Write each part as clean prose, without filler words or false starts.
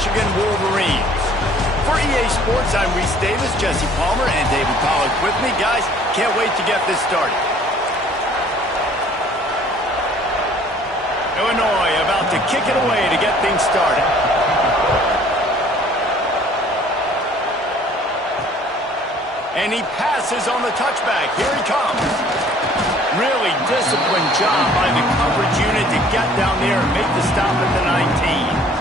Michigan Wolverines. For EA Sports, I'm Reese Davis, Jesse Palmer, and David Pollack with me. Guys, can't wait to get this started. Illinois about to kick it away to get things started. And he passes on the touchback. Here he comes. Really disciplined job by the coverage unit to get down there and make the stop at the 19.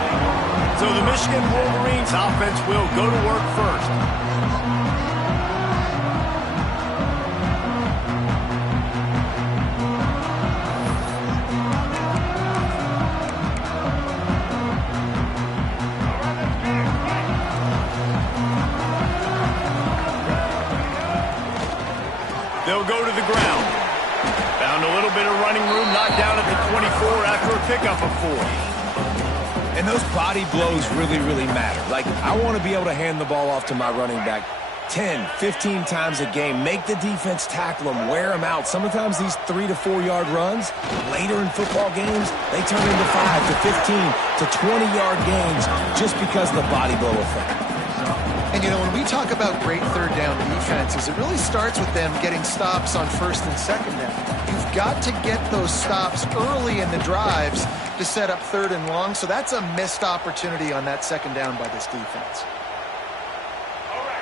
So the Michigan Wolverines offense will go to work first. They'll go to the ground. Found a little bit of running room, knocked down at the 24 after a pickup of 4. And those body blows really matter. Like, I want to be able to hand the ball off to my running back 10, 15 times a game. Make the defense tackle them, wear them out. Sometimes these 3 to 4 yard runs, later in football games, they turn into 5 to 15 to 20 yard gains just because of the body blow effect. And, you know, when we talk about great third down defenses, it really starts with them getting stops on first and second down. You've got to get those stops early in the drives to set up third and long, so that's a missed opportunity on that second down by this defense.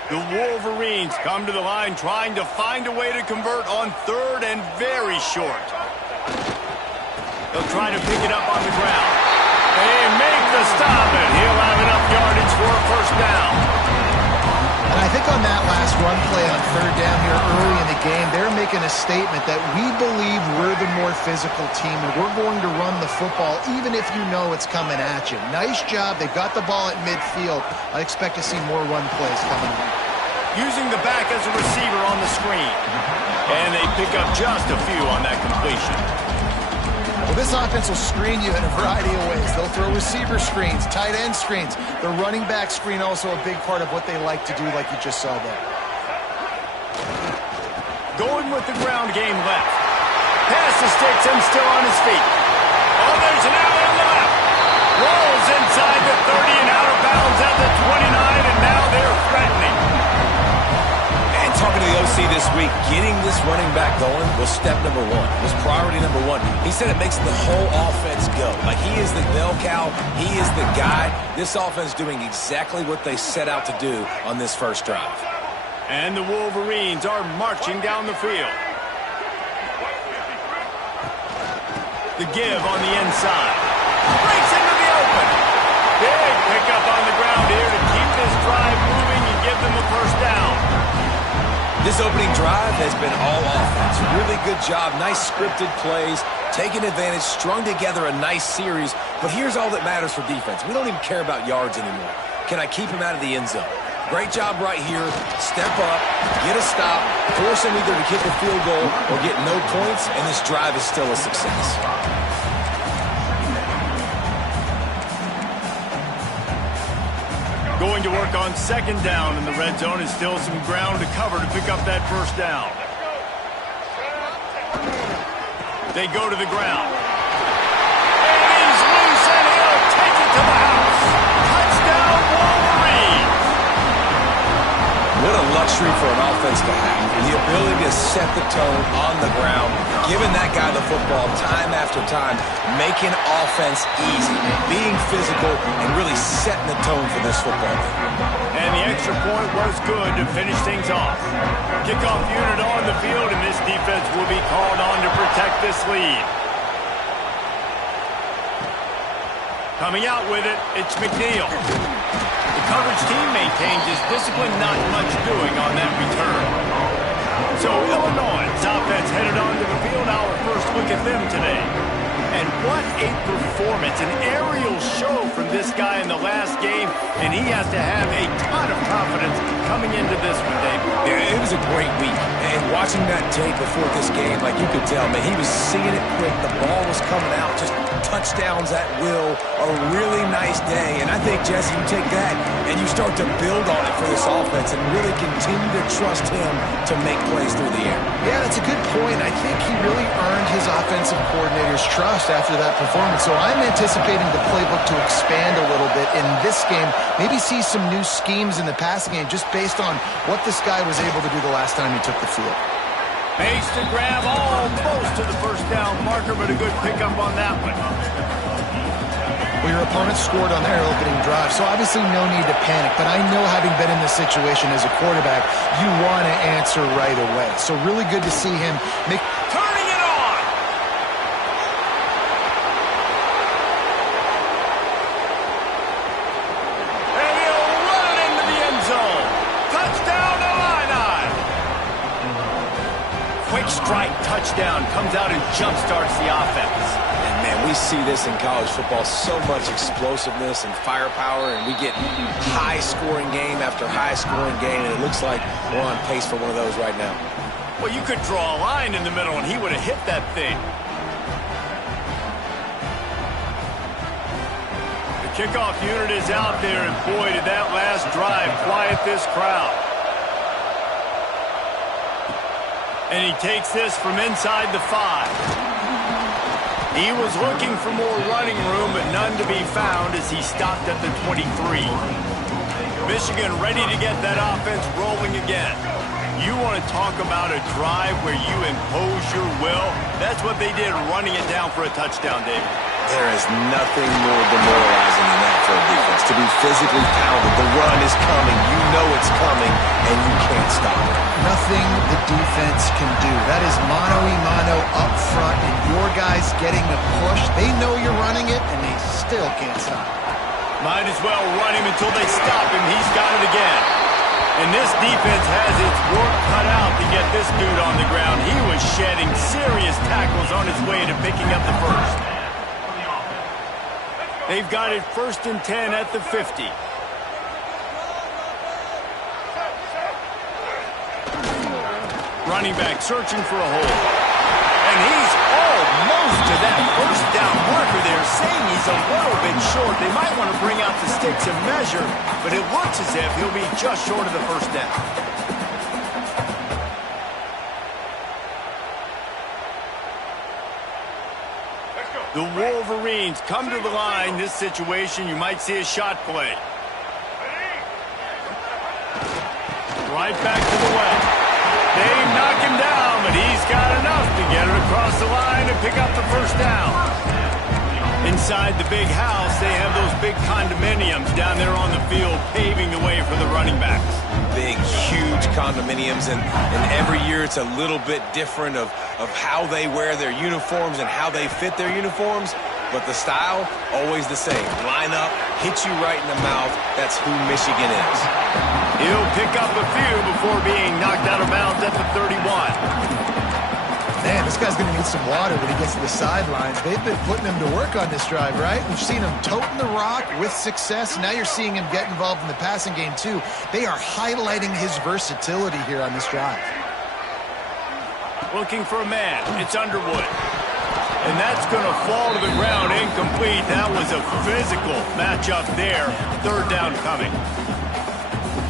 The Wolverines come to the line trying to find a way to convert on third and very short. They'll try to pick it up on the ground. They make the stop, and he'll have enough yardage for a first down. And I think on that last run play on third down here early in the game, they're making a statement that we believe we're the more physical team and we're going to run the football even if you know it's coming at you. Nice job. They got the ball at midfield. I expect to see more run plays coming up. Using the back as a receiver on the screen. And they pick up just a few on that completion. Well, this offense will screen you in a variety of ways. They'll throw receiver screens, tight end screens. The running back screen also a big part of what they like to do, like you just saw there. Going with the ground game left. Pass to sticks him still on his feet. Oh, there's an alley on the left. Rolls inside the 30 and out of bounds at the 29, and now they're threatening. And talking to the OC this week, getting this running back going was step number 1. Was priority number 1. He said it makes the whole offense go. Like, he is the bell cow. He is the guy. This offense doing exactly what they set out to do on this first drive. And the Wolverines are marching down the field. The give on the inside. Breaks into the open. Big pickup on the ground here to keep this drive moving and give them a first down. This opening drive has been all offense. Really good job. Nice scripted plays. Taking advantage. Strung together a nice series. But here's all that matters for defense. We don't even care about yards anymore. Can I keep him out of the end zone? Great job right here. Step up. Get a stop. Force him either to kick a field goal or get no points. And this drive is still a success. Going to work on second down in the red zone, and still some ground to cover to pick up that first down. They go to the ground. And he's loose, and he'll take it to the house. Touchdown, Wolverines! What a luxury for an offense to have. The ability to set the tone on the ground, giving that guy the football time after time, making offense easy, being physical, and really setting the tone for this football game. And the extra point was good to finish things off. Kickoff unit on the field, and this defense will be called on to protect this lead. Coming out with it, it's McNeil. The coverage team maintains his discipline, not much doing on that return. So Illinois' offense headed onto the field. Our first look at them today. And what a performance, an aerial show from this guy in the last game, and he has to have a ton of confidence coming into this one, Dave. Yeah, it was a great week, and watching that tape before this game, like you could tell, man, he was seeing it quick. The ball was coming out, just touchdowns at will, a really nice day. And I think, Jesse, you take that and you start to build on it for this offense and really continue to trust him to make plays through the air. Yeah, that's a good point. I think he really earned his offensive coordinator's trust after that performance. So I'm anticipating the playbook to expand a little bit in this game. Maybe see some new schemes in the passing game just based on what this guy was able to do the last time he took the field. Makes the grab almost to the first down marker, but a good pickup on that one. Well, your opponent scored on their opening drive, so obviously no need to panic. But I know, having been in this situation as a quarterback, you want to answer right away. So really good to see him make... Turning it on! And he'll run it into the end zone. Touchdown, Illini! Quick strike touchdown comes out and jump-starts the offense. And, man, we see this in college football, so much explosiveness and firepower, and we get high-scoring game after high-scoring game, and it looks like we're on pace for one of those right now. Well, you could draw a line in the middle, and he would have hit that thing. The kickoff unit is out there, and boy, did that last drive quiet this crowd. And he takes this from inside the 5. He was looking for more running room, but none to be found as he stopped at the 23. Michigan ready to get that offense rolling again. You want to talk about a drive where you impose your will? That's what they did, running it down for a touchdown, David. There is nothing more demoralizing than that for a defense. To be physically pounded, the run is coming, you know it's coming, and you can't stop it. Nothing the defense can do. That is mano-a-mano up front, and your guys getting the push. They know you're running it, and they still can't stop it. Might as well run him until they stop him. He's got it again. And this defense has its work cut out to get this dude on the ground. He was shedding serious tackles on his way to picking up the first. They've got it 1st and 10 at the 50. Running back searching for a hole. And he's almost to that first down marker there, saying he's a little bit short. They might want to bring out the sticks and measure, but it looks as if he'll be just short of the first down. The Wolverines come to the line. This situation, you might see a shot play. Right back to the well. They knock him down, but he's got enough to get it across the line and pick up the first down. Inside the big house, they have those big condominiums down there on the field, paving the way for the running backs. Big, huge condominiums, and every year it's a little bit different of how they wear their uniforms and how they fit their uniforms, but the style, always the same. Line up, hit you right in the mouth. That's who Michigan is. He'll pick up a few before being knocked out of bounds at the 31. Man, this guy's going to need some water when he gets to the sidelines. They've been putting him to work on this drive, right? We've seen him toting the rock with success. Now you're seeing him get involved in the passing game, too. They are highlighting his versatility here on this drive. Looking for a man. It's Underwood. And that's going to fall to the ground incomplete. That was a physical matchup there. 3rd down coming.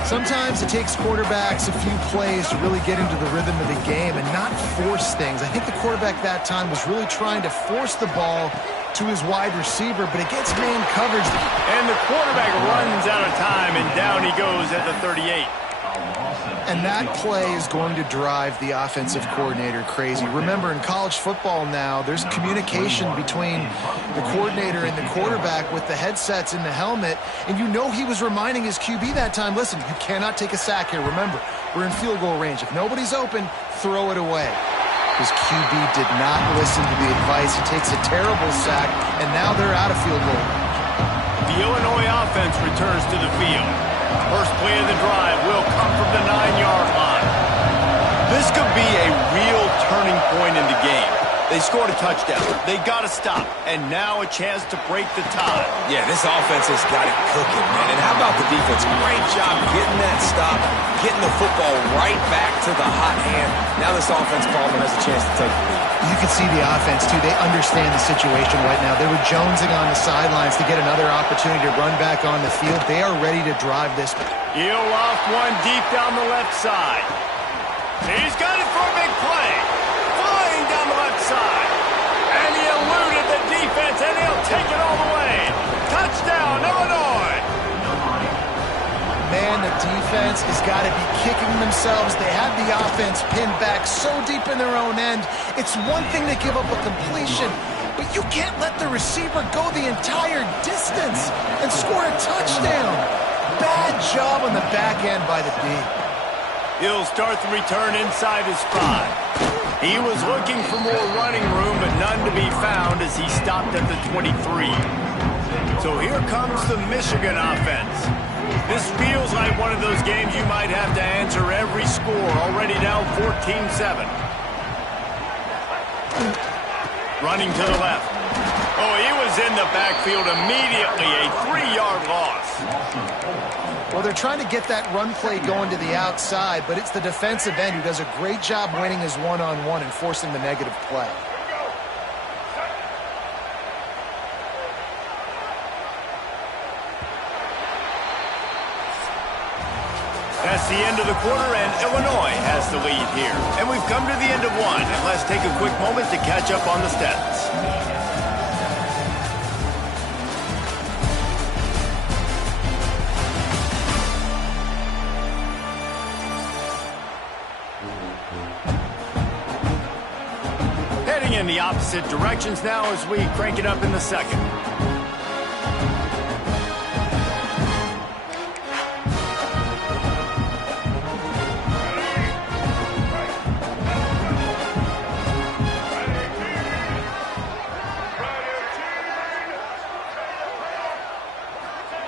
Sometimes it takes quarterbacks a few plays to really get into the rhythm of the game and not force things. I think the quarterback that time was really trying to force the ball to his wide receiver, but it gets man coverage. And the quarterback runs out of time, and down he goes at the 38. And that play is going to drive the offensive coordinator crazy. Remember, in college football now, there's communication between the coordinator and the quarterback with the headsets in the helmet. And you know he was reminding his QB that time, listen, you cannot take a sack here. Remember, we're in field goal range. If nobody's open, throw it away. His QB did not listen to the advice. He takes a terrible sack, and now they're out of field goal range. The Illinois offense returns to the field. First play of the drive will come from the 9-yard line. This could be a real turning point in the game. They scored a touchdown. They got to stop. And now a chance to break the tie. Yeah, this offense has got it cooking, man. And how about the defense? Great job getting that stop, getting the football right back to the hot hand. Now this offense, Palmer, has a chance to take the lead. You can see the offense, too. They understand the situation right now. They were jonesing on the sidelines to get another opportunity to run back on the field. They are ready to drive this. He'll loft one deep down the left side. He's got it for a big play. Flying down the left side. And he eluded the defense, and he'll take it all the way. Touchdown, Illinois. Man, the defense has got to be kicking themselves. They have the offense pinned back so deep in their own end. It's one thing to give up a completion, but you can't let the receiver go the entire distance and score a touchdown. Bad job on the back end by the D. He'll start the return inside his 5. He was looking for more running room, but none to be found as he stopped at the 23. So here comes the Michigan offense. This feels like one of those games you might have to answer every score, already down 14-7. Running to the left. Oh, he was in the backfield immediately, a 3-yard loss. Well, they're trying to get that run play going to the outside, but it's the defensive end who does a great job winning his one-on-one and forcing the negative play. That's the end of the quarter, and Illinois has the lead here. And we've come to the end of one, and let's take a quick moment to catch up on the stats. Heading in the opposite directions now as we crank it up in the second.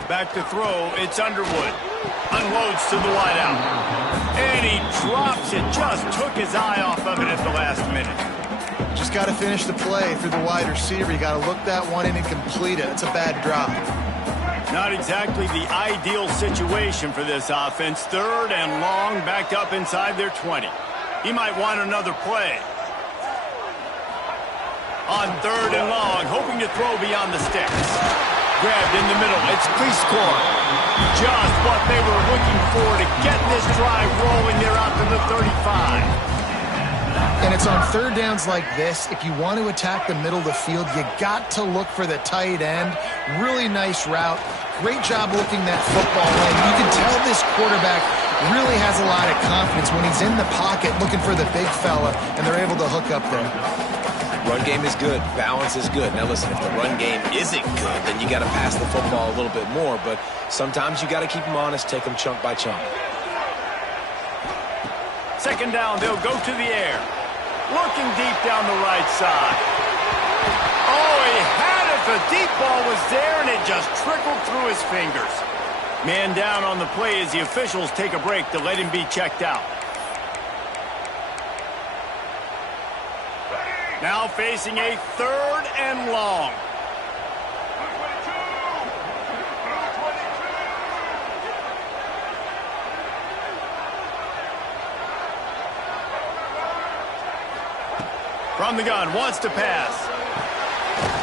Back to throw, it's Underwood. Unloads to the wideout. And he drops it. Just took his eye off of it at the last minute. Just got to finish the play through the wide receiver. You got to look that one in and complete it. It's a bad drop. Not exactly the ideal situation for this offense. 3rd and long, backed up inside their 20. He might want another play. On 3rd and long, hoping to throw beyond the sticks. Grabbed in the middle. It's Cleescore. Just what they were looking for to get this drive rolling. They're out to the 35. And it's on 3rd downs like this. If you want to attack the middle of the field, you got to look for the tight end. Really nice route. Great job looking that football in. You can tell this quarterback really has a lot of confidence when he's in the pocket looking for the big fella, and they're able to hook up there. Run game is good. Balance is good. Now listen, if the run game isn't good, then you got to pass the football a little bit more. But sometimes you got to keep them honest, take them chunk by chunk. 2nd down, they'll go to the air. Looking deep down the right side. Oh, he had it. The deep ball was there, and it just trickled through his fingers. Man down on the play as the officials take a break to let him be checked out. Now facing a 3rd and long. From the gun, wants to pass.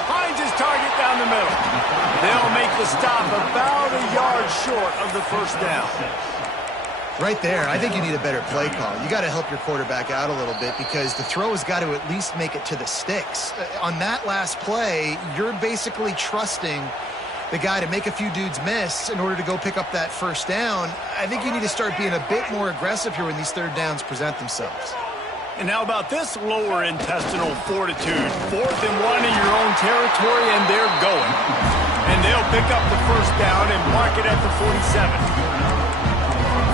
Finds his target down the middle. They'll make the stop about a yard short of the 1st down. Right there, I think you need a better play call. You got to help your quarterback out a little bit because the throw has got to at least make it to the sticks. On that last play, you're basically trusting the guy to make a few dudes miss in order to go pick up that 1st down. I think you need to start being a bit more aggressive here when these 3rd downs present themselves. And how about this lower intestinal fortitude? 4th and 1 in your own territory, and they're going. And they'll pick up the 1st down and mark it at the 47.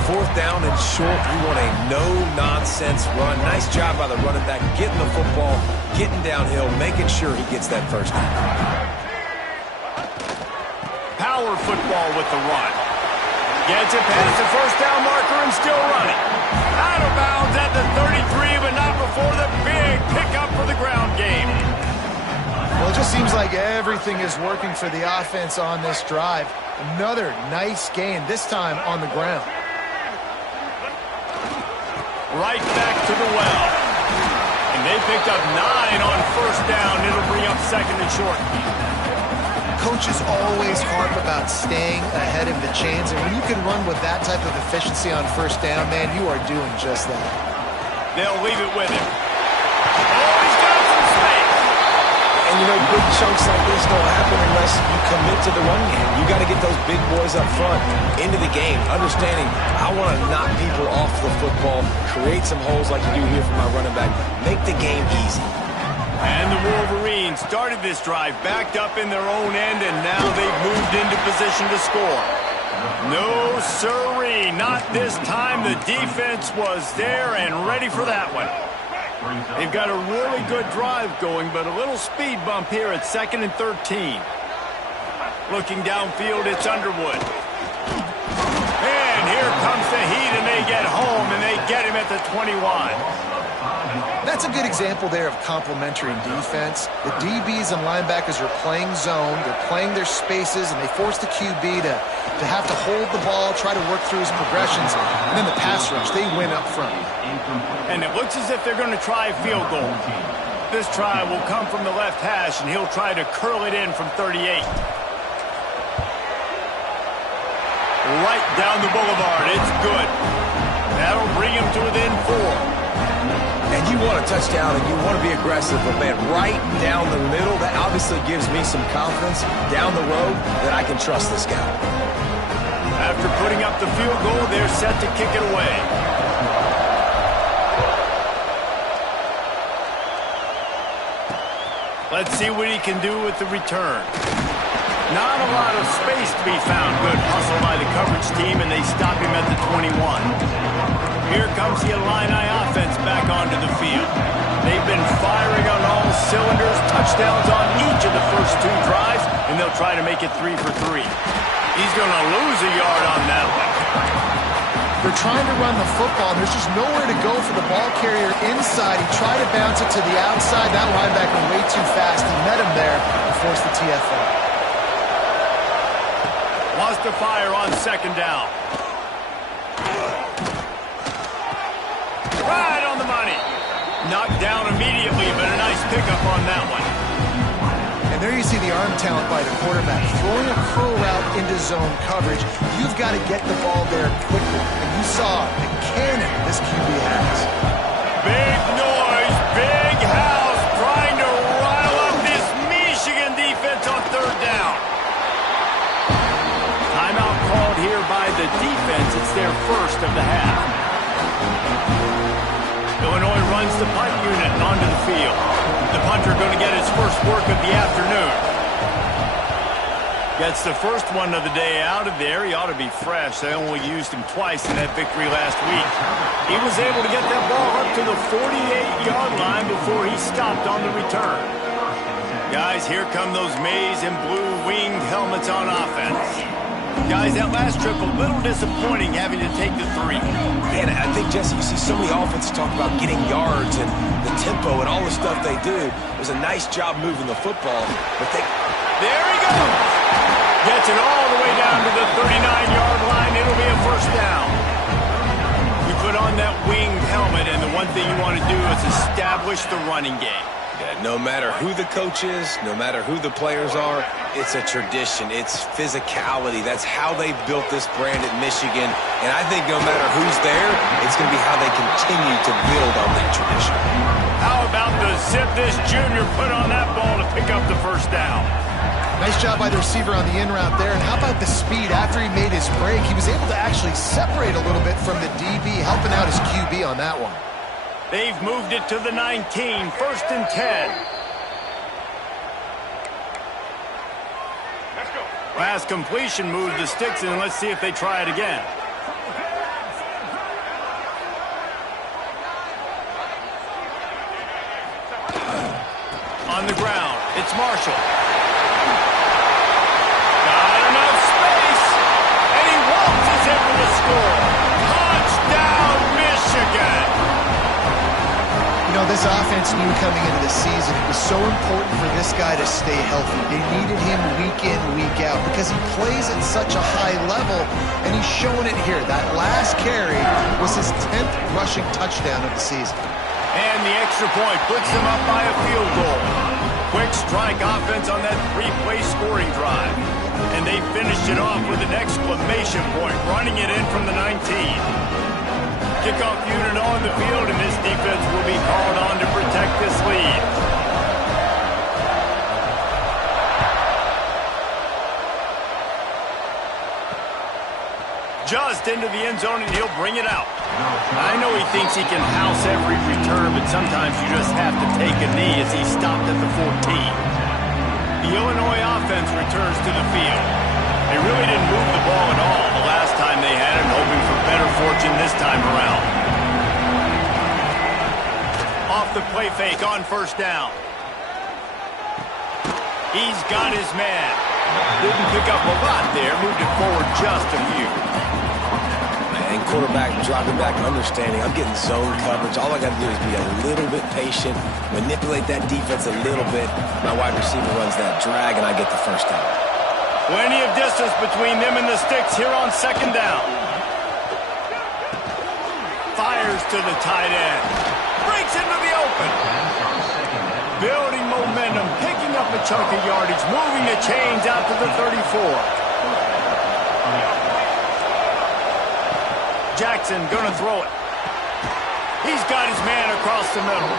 4th down and short. You want a no-nonsense run. Nice job by the running back, getting the football, getting downhill, making sure he gets that 1st down. Power football with the run. Gets it past the 1st down marker and still running. Out of bounds at the 33, but not before the big pickup for the ground game. Well, it just seems like everything is working for the offense on this drive. Another nice gain, this time on the ground. Right back to the well. And They picked up 9 on first down. It'll bring up second and short. Coaches always harp about staying ahead of the chains, and when you can run with that type of efficiency on first down, man, you are doing just that. They'll leave it with him. Oh, he's got some space. And, you know, big chunks like this don't happen unless you commit to the run game. You got to get those big boys up front into the game, understanding I want to knock people off the football, create some holes like you do here for my running back, make the game easy. And the Wolverines started this drive backed up in their own end, and now they've moved into position to score. No sirree, not this time. The defense was there and ready for that one. They've got a really good drive going, but a little speed bump here at 2nd and 13. Looking downfield, it's Underwood. And here comes the heat, and they get home, and they get him at the 21. That's a good example there of complementary defense. The DBs and linebackers are playing zone, they're playing their spaces, and they force the QB to have to hold the ball, try to work through his progressions, and then the pass rush, they win up front. And it looks as if they're going to try a field goal. This try will come from the left hash, and he'll try to curl it in from 38. Right down the boulevard, it's good. That'll bring him to within 4. And you want a touchdown and you want to be aggressive, but man, right down the middle, that obviously gives me some confidence down the road that I can trust this guy. After putting up the field goal, they're set to kick it away. Let's see what he can do with the return. Not a lot of space to be found. Good hustle by the coverage team, and they stop him at the 21. Here comes the Illini offense back onto the field. They've been firing on all cylinders, touchdowns on each of the first 2 drives, and they'll try to make it 3 for 3. He's going to lose a yard on that one. They're trying to run the football. There's just nowhere to go for the ball carrier inside. He tried to bounce it to the outside. That linebacker way too fast. He met him there and forced the TFL. Wants to fire on 2nd down. Right on the money. Knocked down immediately, but a nice pickup on that one. And there you see the arm talent by the quarterback. Throwing a curl route into zone coverage, you've got to get the ball there quickly. And you saw the cannon this QB has. Big noise, big house, trying to rile up this Michigan defense on 3rd down. Timeout called here by the defense. It's their first of the half. Illinois runs the punt unit onto the field. The punter going to get his first work of the afternoon. Gets the first one of the day out of there. He ought to be fresh. They only used him twice in that victory last week. He was able to get that ball up to the 48-yard line before he stopped on the return. Guys, here come those maize and blue winged helmets on offense. Guys, that last trip a little disappointing having to take the 3. Man, I think, Jesse, you see so many offenses talk about getting yards and the tempo and all the stuff they do. It was a nice job moving the football, but they... There he goes! Gets it all the way down to the 39-yard line. It'll be a first down. You put on that winged helmet, and the one thing you want to do is establish the running game. Yeah, no matter who the coach is, no matter who the players are, it's a tradition. It's physicality. That's how they built this brand at Michigan. And I think no matter who's there, it's going to be how they continue to build on that tradition. How about the zip this junior put on that ball to pick up the first down? Nice job by the receiver on the in route there. And how about the speed after he made his break? He was able to actually separate a little bit from the DB, helping out his QB on that one. They've moved it to the 19, 1st and 10. Last completion moved the sticks in. Let's see if they try it again. On the ground, it's Marshall. Not enough space, and he waltzes in for the score. Touchdown, Michigan! You know, this offense knew coming into the season it was so important for this guy to stay healthy. They needed him week in, week out because he plays at such a high level, and he's showing it here. That last carry was his 10th rushing touchdown of the season. And the extra point puts them up by a field goal. Quick strike offense on that three-play scoring drive. And they finished it off with an exclamation point, running it in from the 19. Kickoff unit on the field, and this defense will be called on to protect this lead. Just into the end zone, and he'll bring it out. I know he thinks he can house every return, but sometimes you just have to take a knee as he stopped at the 14. The Illinois offense returns to the field. They really didn't move the ball at all the last time they had it, hoping for better fortune this time around. Off the play fake on first down. He's got his man. Didn't pick up a lot there, moved it forward just a few. And quarterback dropping back, understanding I'm getting zone coverage. All I got to do is be a little bit patient, manipulate that defense a little bit. My wide receiver runs that drag, and I get the first down. Plenty of distance between them and the sticks here on second down. Fires to the tight end. Breaks into the open. Building momentum, picking up a chunk of yardage, moving the chains out to the 34. Jackson gonna throw it. He's got his man across the middle.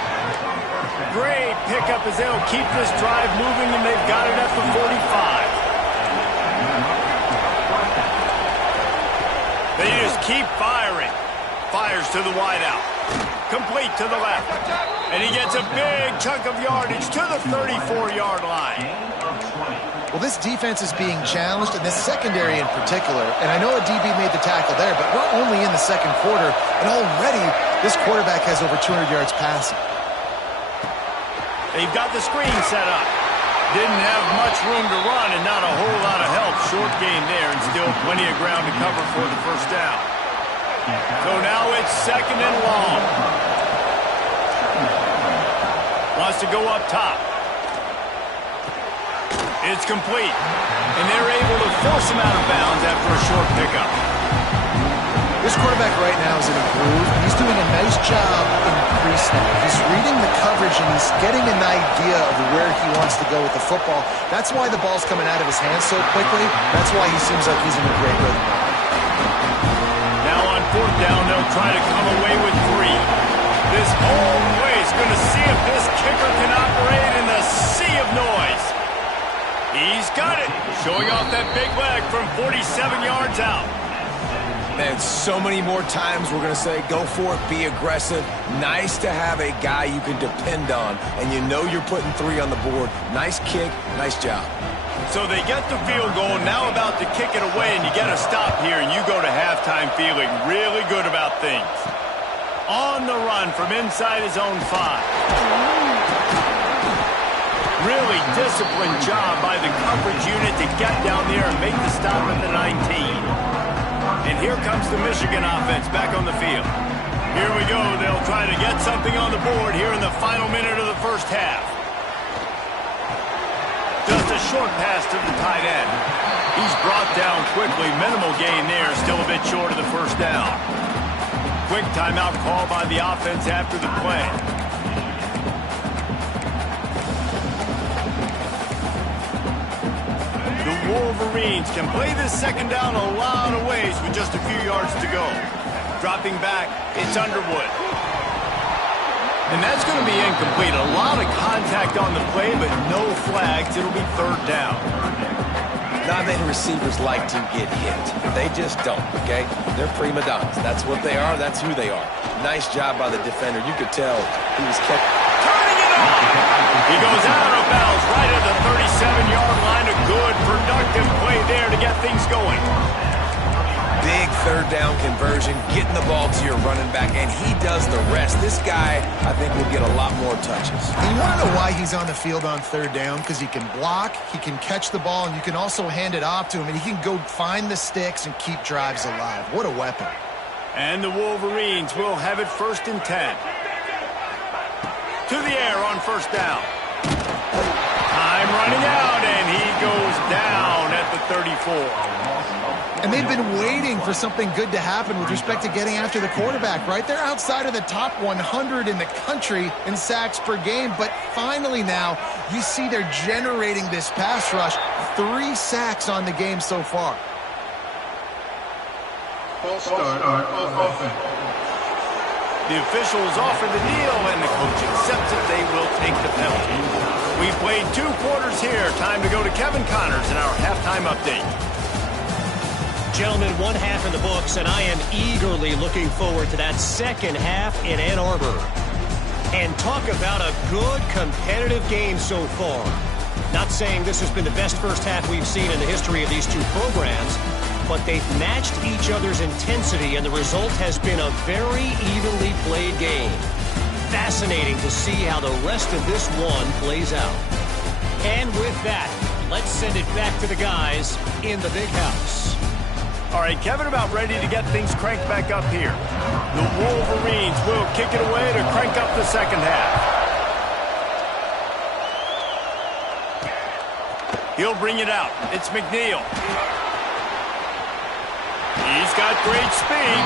Great pickup as they'll keep this drive moving, and they've got it at the 45. They just keep firing. Fires to the wideout. Complete to the left. And he gets a big chunk of yardage to the 34-yard line. Well, this defense is being challenged, and this secondary in particular. And I know a DB made the tackle there, but we're only in the second quarter, and already this quarterback has over 200 yards passing. They've got the screen set up. Didn't have much room to run and not a whole lot of help. Short game there, and still plenty of ground to cover for the first down. So now it's second and long. Wants to go up top. It's complete, and they're able to force him out of bounds after a short pickup. This quarterback right now is in a groove, and he's doing a nice job in pre-snap. He's reading the coverage, and he's getting an idea of where he wants to go with the football. That's why the ball's coming out of his hands so quickly. That's why he seems like he's in a great rhythm. Now on fourth down, they'll try to come away with 3. This whole place going to see if this kicker can operate in the sea of noise. He's got it, showing off that big leg from 47 yards out. Man, so many more times we're going to say, go for it, be aggressive. Nice to have a guy you can depend on, and you know you're putting 3 on the board. Nice kick, nice job. So they get the field goal, now about to kick it away, and you get a stop here, and you go to halftime feeling really good about things. On the run from inside his own 5. Really disciplined job by the coverage unit to get down there and make the stop at the 19. And here comes the Michigan offense back on the field. Here we go. They'll try to get something on the board here in the final minute of the first half. Just a short pass to the tight end. He's brought down quickly. Minimal gain there. Still a bit short of the first down. Quick timeout call by the offense after the play. Wolverines can play this second down a lot of ways with just a few yards to go. Dropping back, it's Underwood. And that's going to be incomplete. A lot of contact on the play, but no flags. It'll be third down. Not many receivers like to get hit. They just don't, okay? They're prima donnas. That's what they are. That's who they are. Nice job by the defender. You could tell he was kept... Turning it on! He goes out of bounds right at the 37-yard line. A good, productive play there to get things going. Big third down conversion, getting the ball to your running back, and he does the rest. This guy, I think, will get a lot more touches. And you want to know why he's on the field on third down? Because he can block, he can catch the ball, and you can also hand it off to him, and he can go find the sticks and keep drives alive. What a weapon. And the Wolverines will have it 1st and 10. To the air on first down. Time running out, and he goes down at the 34. And they've been waiting for something good to happen with respect to getting after the quarterback, right? They're outside of the top 100 in the country in sacks per game, but finally now you see they're generating this pass rush. 3 sacks on the game so far. False start of offense. The officials offer the deal, and the coach accepts it. They will take the penalty. We played 2 quarters here. Time to go to Kevin Connors in our halftime update. Gentlemen, 1 half in the books, and I am eagerly looking forward to that second half in Ann Arbor. And talk about a good competitive game so far. Not saying this has been the best first half we've seen in the history of these 2 programs, but they've matched each other's intensity, and the result has been a very evenly played game. Fascinating to see how the rest of this one plays out. And with that, let's send it back to the guys in the big house. All right, Kevin, about ready to get things cranked back up here. The Wolverines will kick it away to crank up the second half. He'll bring it out. It's McNeil. He's got great speed.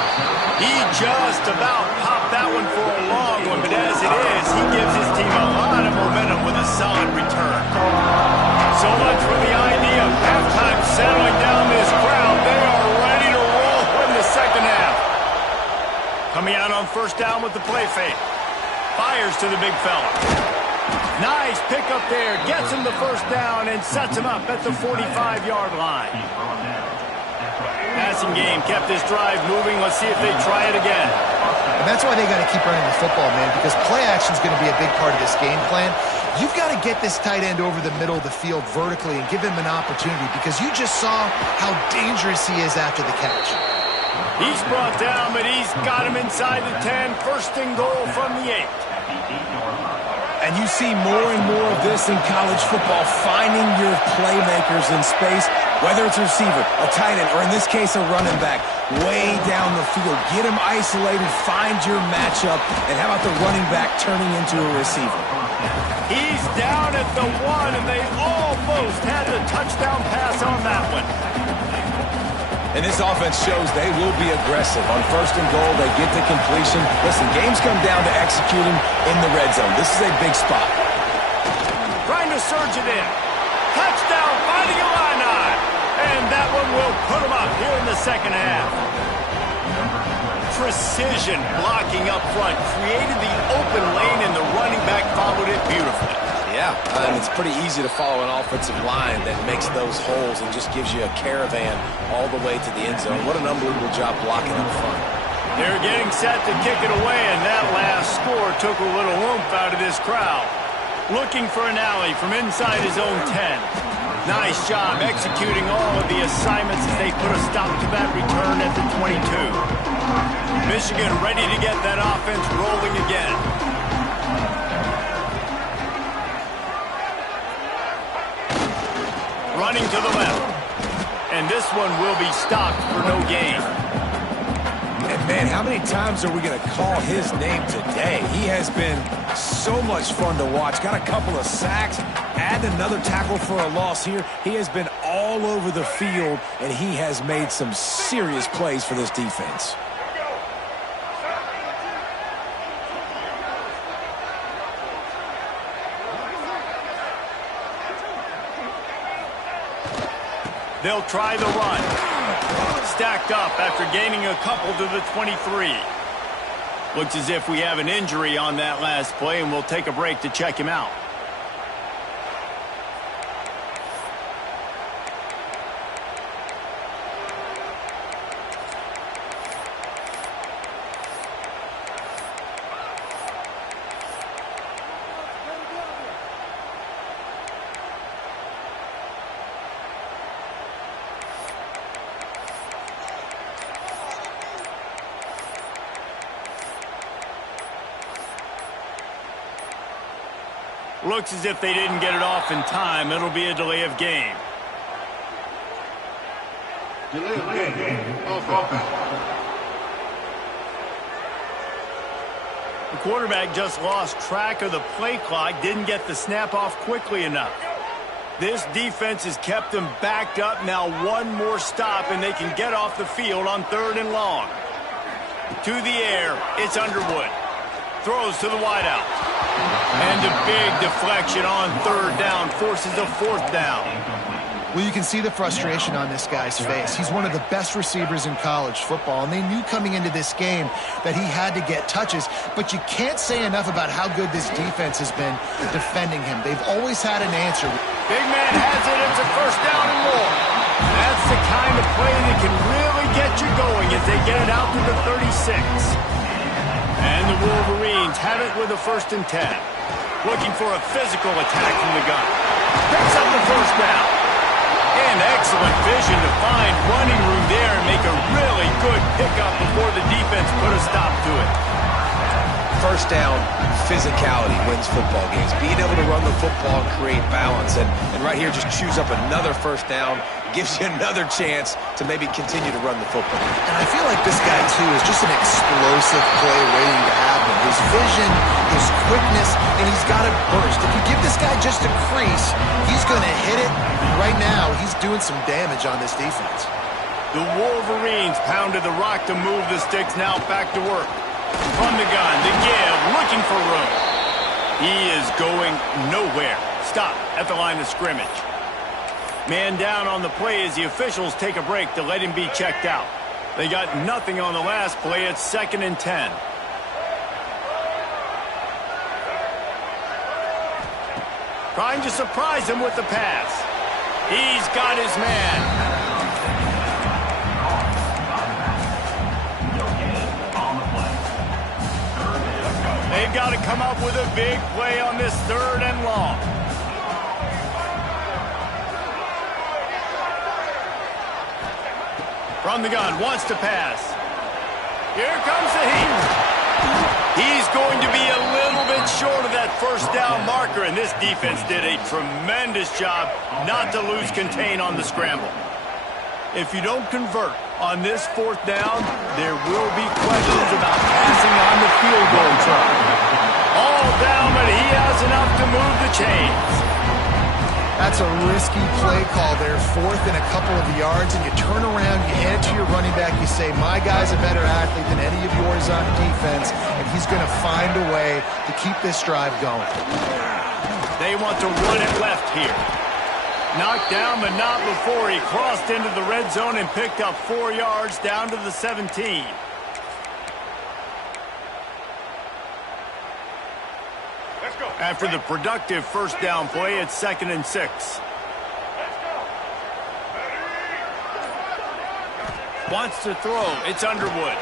He just about popped that one for a long one, but as it is, he gives his team a lot of momentum with a solid return. So much for the idea of halftime settling down this crowd. They are ready to roll in the second half. Coming out on first down with the play fake. Fires to the big fella. Nice pickup there. Gets him the first down and sets him up at the 45-yard line. Passing game kept this drive moving. Let's see if they try it again. And that's why they got to keep running the football, man, because play action is going to be a big part of this game plan. You've got to get this tight end over the middle of the field vertically and give him an opportunity, because you just saw how dangerous he is after the catch. He's brought down, but he's got him inside the 10. First and goal from the 8. And you see more and more of this in college football, finding your playmakers in space, whether it's a receiver, a tight end, or in this case a running back, way down the field. Get them isolated, find your matchup, and how about the running back turning into a receiver? He's down at the 1, and they almost had the touchdown pass on that one. And this offense shows they will be aggressive. On first and goal, they get the completion. Listen, games come down to executing in the red zone. This is a big spot. Trying to surge it in. Touchdown, finding Illini. And that one will put them up here in the second half. Precision blocking up front. Created the open lane, and the running back followed it beautifully. Yeah, and it's pretty easy to follow an offensive line that makes those holes and just gives you a caravan all the way to the end zone. What an unbelievable job blocking up front. They're getting set to kick it away, and that last score took a little oomph out of this crowd. Looking for an alley from inside his own 10. Nice job executing all of the assignments as they put a stop to that return at the 22. Michigan ready to get that offense rolling again. Running to the left. And this one will be stopped for no gain. And man, how many times are we going to call his name today? He has been so much fun to watch. Got a couple of sacks, add another tackle for a loss here. He has been all over the field, and he has made some serious plays for this defense. They'll try the run. Stacked up after gaining a couple to the 23. Looks as if we have an injury on that last play, and we'll take a break to check him out. Looks as if they didn't get it off in time. It'll be a delay of game. Delay of game. Offense. The quarterback just lost track of the play clock. Didn't get the snap off quickly enough. This defense has kept them backed up. Now one more stop, and they can get off the field on 3rd and long. To the air, it's Underwood. Throws to the wideout. And a big deflection on 3rd down forces a 4th down. Well, you can see the frustration on this guy's face. He's one of the best receivers in college football, and they knew coming into this game that he had to get touches, but you can't say enough about how good this defense has been defending him. They've always had an answer. Big man has it. It's a 1st down and more. That's the kind of play that can really get you going as they get it out to the 36. And the Wolverines have it with a 1st and 10. Looking for a physical attack from the gun. Picks up the 1st down. And excellent vision to find running room there and make a really good pickup before the defense put a stop to it. 1st down, physicality wins football games. Being able to run the football and create balance. And right here, just choose up another 1st down. Gives you another chance to maybe continue to run the football. And I feel like this guy, too, is just an explosive play waiting to happen. His vision, his quickness, and he's got a burst. If you give this guy just a crease, he's going to hit it. Right now, he's doing some damage on this defense. The Wolverines pounded the rock to move the sticks. Now back to work. From the gun, the give, looking for room. He is going nowhere. Stop at the line of scrimmage. Man down on the play as the officials take a break to let him be checked out. They got nothing on the last play. It's 2nd and 10. Trying to surprise him with the pass. He's got his man. They've got to come up with a big play on this 3rd and long. From the gun, wants to pass. Here comes the heat. He's going to be a little bit short of that 1st down marker, and this defense did a tremendous job not to lose contain on the scramble. If you don't convert on this 4th down, there will be questions about passing on the field goal try. All down, but he has enough to move the chains. That's a risky play call there, 4th and a couple of yards, and you turn around, you hand it to your running back, you say, my guy's a better athlete than any of yours on defense, and he's going to find a way to keep this drive going. They want to run it left here. Knocked down, but not before he crossed into the red zone and picked up 4 yards down to the 17. After the productive 1st down play, it's 2nd and 6. Wants to throw. It's Underwood.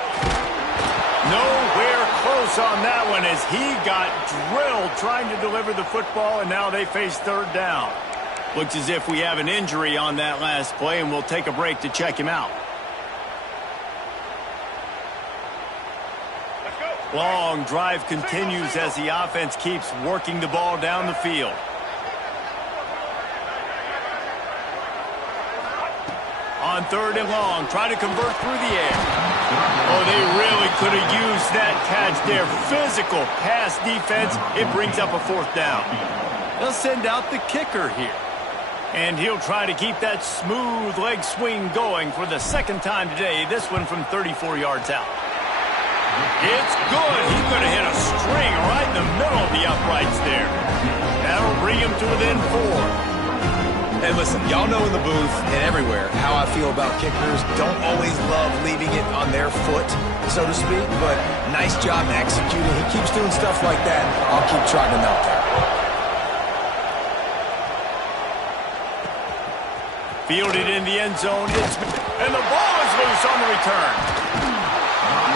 Nowhere close on that one as he got drilled trying to deliver the football, and now they face 3rd down. Looks as if we have an injury on that last play, and we'll take a break to check him out. Long drive continues as the offense keeps working the ball down the field. On 3rd and long, try to convert through the air. Oh, they really could have used that catch there. Physical pass defense. It brings up a 4th down. They'll send out the kicker here. And he'll try to keep that smooth leg swing going for the 2nd time today. This one from 34 yards out. It's good. He could have hit a string right in the middle of the uprights there. That'll bring him to within 4. And listen, y'all know in the booth and everywhere how I feel about kickers. Don't always love leaving it on their foot, so to speak, but nice job executing. He keeps doing stuff like that. I'll keep trotting him out there. Fielded in the end zone. And the ball is loose on the return.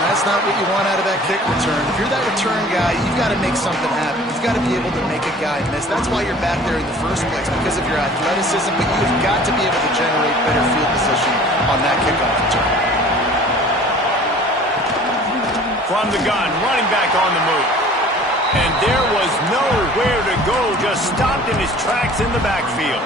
That's not what you want out of that kick return. If you're that return guy, you've got to make something happen. You've got to be able to make a guy miss. That's why you're back there in the first place, because of your athleticism, but you've got to be able to generate better field position on that kickoff return. From the gun, running back on the move. And there was nowhere to go, just stopped in his tracks in the backfield.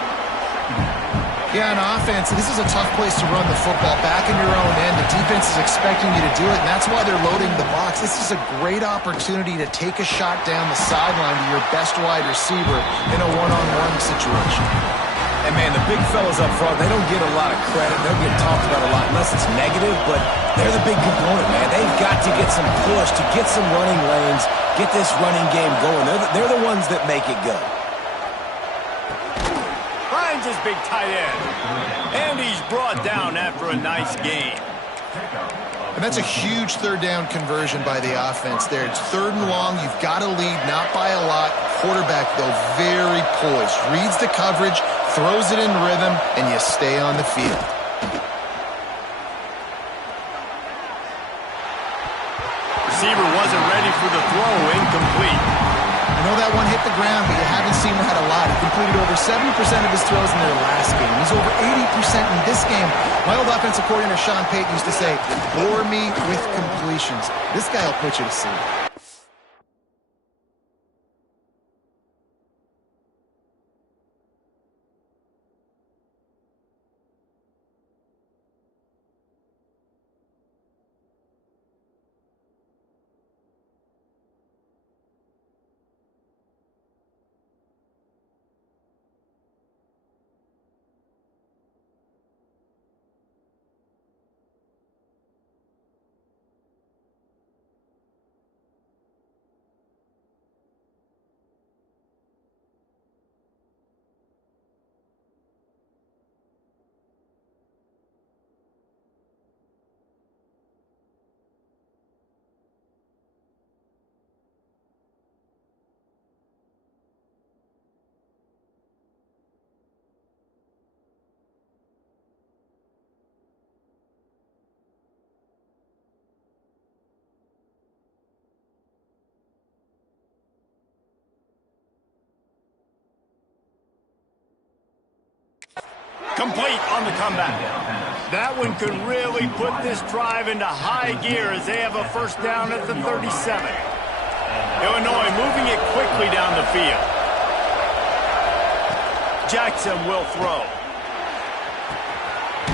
Yeah, on offense, this is a tough place to run the football. Back in your own end, the defense is expecting you to do it, and that's why they're loading the box. This is a great opportunity to take a shot down the sideline to your best wide receiver in a one-on-one situation. And, man, the big fellas up front, they don't get a lot of credit. They'll get talked about a lot unless it's negative, but they're the big component, man. They've got to get some push, to get some running lanes, get this running game going. They're the ones that make it go. Finds his big tight end. And he's brought down after a nice gain. And that's a huge third down conversion by the offense there. It's 3rd and long. You've got to lead, not by a lot. Quarterback, though, very poised. Reads the coverage, throws it in rhythm, and you stay on the field. Receiver wasn't ready for the throw. Incomplete. I know that one hit the ground, but you haven't seen that a lot. He completed over 70% of his throws in their last game. He's over 80% in this game. My old offensive coordinator, Sean Payton, used to say, bore me with completions. This guy will put you to sleep. Complete on the comeback. That one could really put this drive into high gear as they have a first down at the 37. Illinois moving it quickly down the field. Jackson will throw.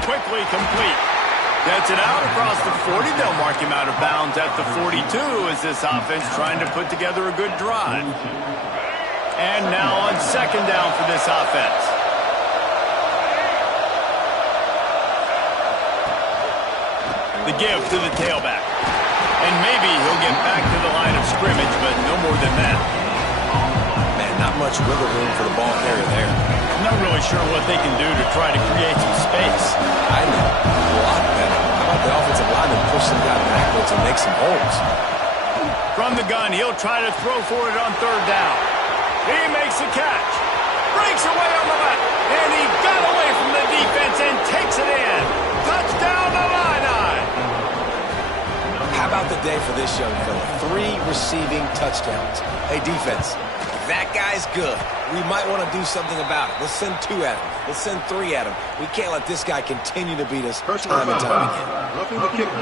Quickly complete. Gets it out across the 40. They'll mark him out of bounds at the 42 as this offense trying to put together a good drive. And now on 2nd down for this offense. The give to the tailback. And maybe he'll get back to the line of scrimmage, but no more than that. Man, not much wiggle room for the ball carrier there. I'm not really sure what they can do to try to create some space. I know. A lot better. How about the offensive lineman push some guy backwards and make some holes? From the gun, he'll try to throw for it on 3rd down. He makes the catch. Breaks away on the left. And he got away from the defense and takes it in. Touchdown to Illini. How about the day for this young fella? 3 receiving touchdowns. Hey, defense, that guy's good. We might want to do something about it. Let's send 2 at him. Let's send 3 at him. We can't let this guy continue to beat us time and time again. Roughing the kicker.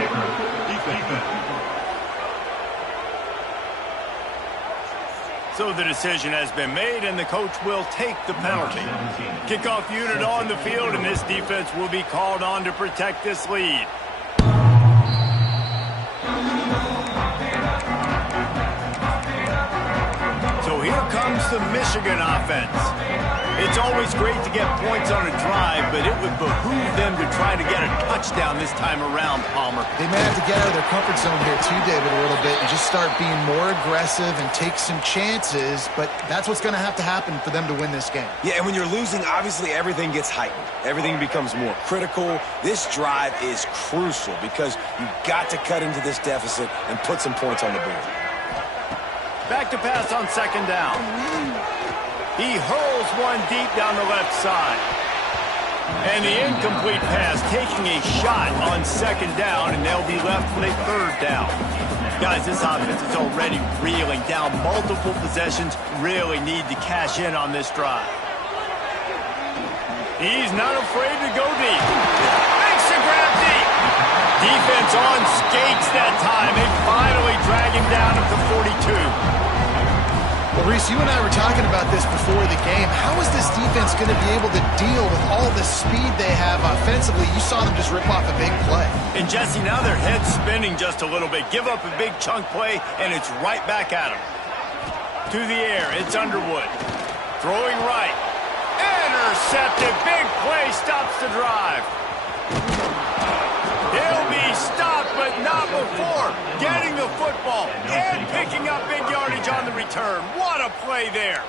Defense. So the decision has been made, and the coach will take the penalty. Kickoff unit on the field, and this defense will be called on to protect this lead. So here comes the Michigan offense. It's always great to get points on a drive, but it would behoove them to try to get a touchdown this time around, Palmer. They may have to get out of their comfort zone here too, David, a little bit and just start being more aggressive and take some chances, but that's what's going to have to happen for them to win this game. Yeah, and when you're losing, obviously everything gets heightened. Everything becomes more critical. This drive is crucial because you've got to cut into this deficit and put some points on the board. Back to pass on 2nd down. He hurls one deep down the left side. And the incomplete pass taking a shot on 2nd down, and they'll be left with a 3rd down. Guys, this offense is already reeling down multiple possessions. Really need to cash in on this drive. He's not afraid to go deep. Makes the grab deep. Defense on skates that time. They finally drag him down at the 42. Well, Reese, you and I were talking about this before the game. How is this defense going to be able to deal with all the speed they have offensively? You saw them just rip off a big play. And, Jesse, now their head's spinning just a little bit. Give up a big chunk play, and it's right back at them. To the air, it's Underwood. Throwing right. intercepted. Big play stops the drive. He'll be stopped, but not before getting the football and picking up big yardage on the return. What a play there.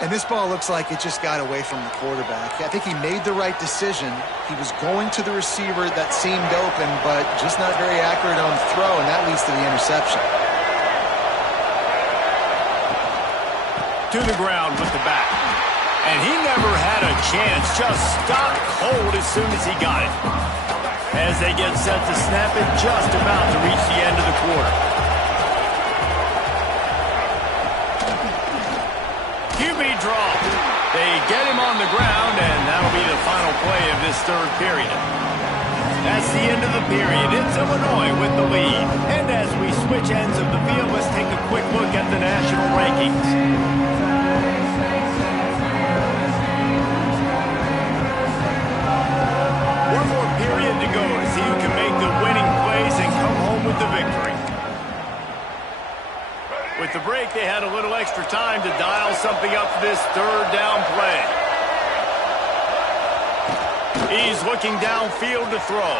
And this ball looks like it just got away from the quarterback. I think he made the right decision. He was going to the receiver that seemed open, but just not very accurate on the throw, and that leads to the interception. To the ground with the back. And he never had a chance. Just stopped cold as soon as he got it. As they get set to snap it, just about to reach the end of the quarter. QB draw. They get him on the ground, and that'll be the final play of this third period. That's the end of the period. It's Illinois with the lead. And as we switch ends of the field, let's take a quick look at the national rankings. One more period to go to see who can make the winning plays and come home with the victory. With the break, they had a little extra time to dial something up for this third down play. He's looking downfield to throw.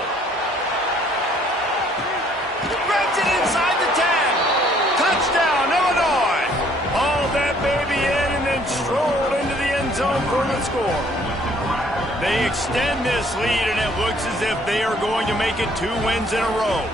Grabs it inside the 10. Touchdown, Illinois. Hauled that baby in and then strolled into the end zone for the score. They extend this lead, and it looks as if they are going to make it 2 wins in a row.